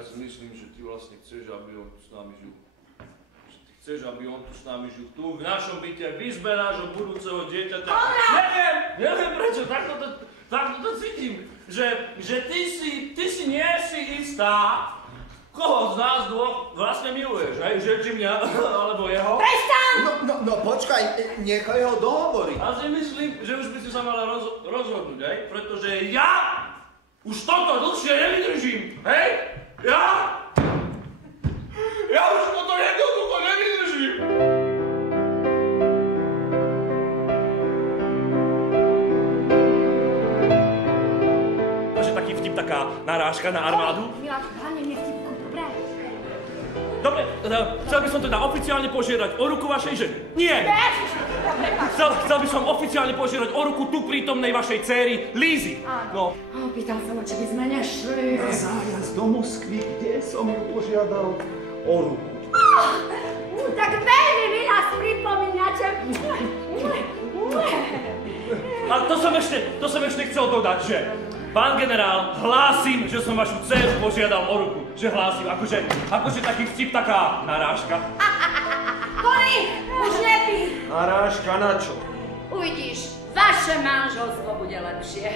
ja si myslím, že ty vlastne chceš, aby on tu s nami žil. Že ty chceš, aby on tu s nami žil. Tu v našom byte, v izbe nášho budúceho dieťaťa. Neviem prečo, takto to cítim. Že ty si nie si istá, koho z nás dvoch vlastne miluješ, hej? Že či mňa, alebo jeho? Prestaň! No počkaj, nechaj ho dohovoriť. Ja si myslím, že už by si sa mala rozhodnúť, hej? Pretože ja už toto dlhšie nevydržím, hej? Ja už toto jednoducho nevydržím. Taký vtip, taká narážka na armádu. Miláčku, hlavne mne vtipku, dobre? Dobre, chcel by som teda oficiálne požiadať o ruku vašej ženy. Nie! Chcel by som oficiálne požiadať o ruku tu prítomnej vašej dcéry, Lízy. No. Pýtal som ho, či by sme nešli. Na zájazd do Moskvy, kde som ju požiadal o ruku. Tak veľmi vy nás pripomínate. A to som ešte chcel dodať, že pán generál, hlásim, že som vašu dceru požiadal o ruku. Že hlásim, akože taký vtip, taká narážka. Kony, už nepí. Narážka na čo? Uvidíš, vaše manželstvo bude lepšie.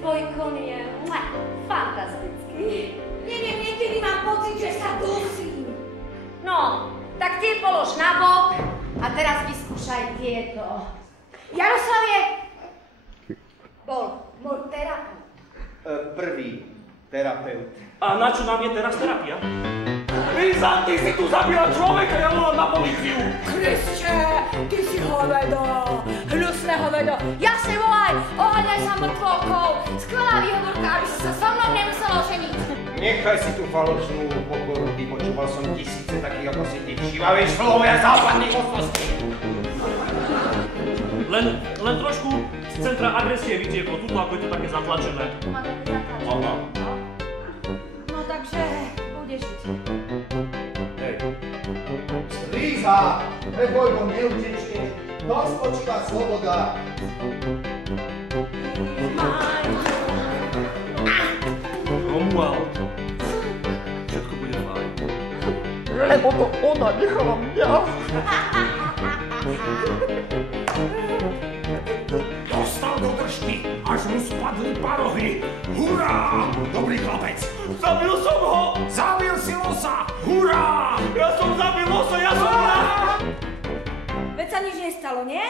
Tvoj kon je fantastický. Neviem, niekedy mám pocit, že sa dusím. No, tak tie polož na bok a teraz vyskúšaj tieto. Jaroslav je... bol môj terapeut. Prvý terapeut. A na čo nám je teraz terapia? Líza, ty si tu zabila človeka, ja volám na políciu. Kriste, ty si hovedo, hnusné hovedo. Jasne volaj, oháňaj sa mŕtvolkou. Skvelá výhovorka, aby si sa so mnou nemusela oženiť. Nechaj si tú falošnú pokoru, vypočúval som tisíce takých ako si ty všímavej šlovia západných mocností. Len trošku z centra agresie vytieklo, tuto ako je to také zatlačené. Má také zatlačené. No takže, budeš žiť. Hej. Líza, nebojmo, neutečneš. To spočíva sloboda. Romuald. Všetko bude fajn. Lebo to ona nechala mňa. Dostal do držky, až mu spadli parohy. Hurá! Dobrý chlapec. Zabil som ho! Zabil si losa. Hurá! Ja som zabil losa, ja som... Veď sa nič nestalo, nie?